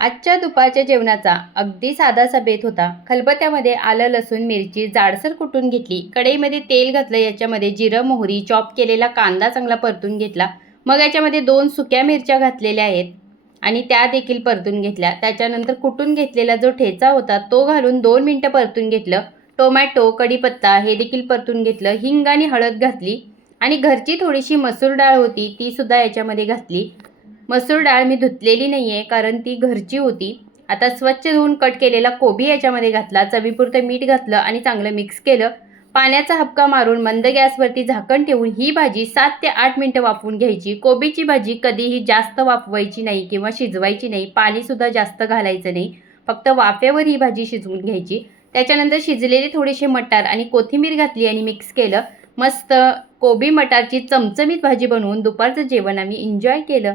आजच्या दुपारच्या जेवणाचा अगदी साधासा बेत होता. खलबत्त्यामध्ये आलं, लसूण, मिरची जाडसर कुटून घेतली. कढईमध्ये तेल घातलं. याच्यामध्ये जिरं, मोहरी, चॉप केलेला कांदा चांगला परतून घेतला. मग याच्यामध्ये 2 सुक्या मिरच्या घातलेल्या आहेत आणि त्या देखील परतून घेतल्या. त्याच्यानंतर कुटून घेतलेला जो ठेचा होता तो घालून 2 मिनिटं परतून घेतलं. टोमॅटो, कढीपत्ता हे देखील परतून घेतलं. हिंग आणि हळद घातली आणि घरची थोडीशी मसूर डाळ होती ती सुद्धा याच्यामध्ये घातली. मसूर डाळ मी धुतलेली नाही आहे कारण ती घरची होती. आता स्वच्छ धुवून कट केलेला कोबी याच्यामध्ये घातला. चवीपुरतं मीठ घातलं आणि चांगलं मिक्स केलं. पाण्याचा हबका मारून मंद गॅसवरती झाकण ठेवून ही भाजी 7 ते 8 मिनिटं वाफवून घ्यायची. कोबीची भाजी कधीही जास्त वाफवायची नाही किंवा शिजवायची नाही. पाणीसुद्धा जास्त घालायचं नाही. फक्त वाफेवर ही भाजी शिजवून घ्यायची. त्याच्यानंतर शिजलेले थोडेसे मटार आणि कोथिंबीर घातली आणि मिक्स केलं. मस्त कोबी मटारची चमचमीत भाजी बनवून दुपारचं जेवण आम्ही एन्जॉय केलं.